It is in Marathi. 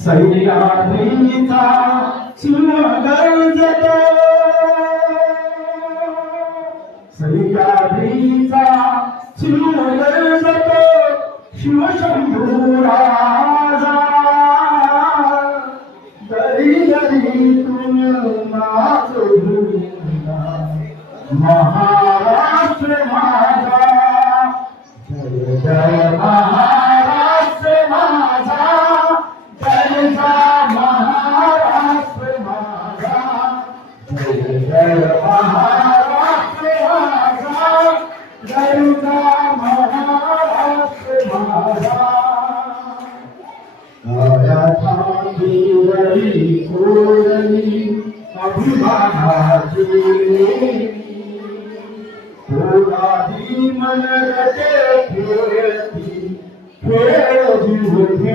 सह्याद्रीचा गरजतो सह्याद्रीचा गरजतो शिवशंभू राजा दरी दरीतून नाचो महाराष्ट्र माझा जय जय महाराष्ट्र माझा जय जय महाराष्ट्र माझा जय जय महाराष्ट्र माझा जय जय महाराष्ट्र माझा छातीवरी कोरली अभिमानाची कोणाही मनगटे खेळती खेळ जीवनी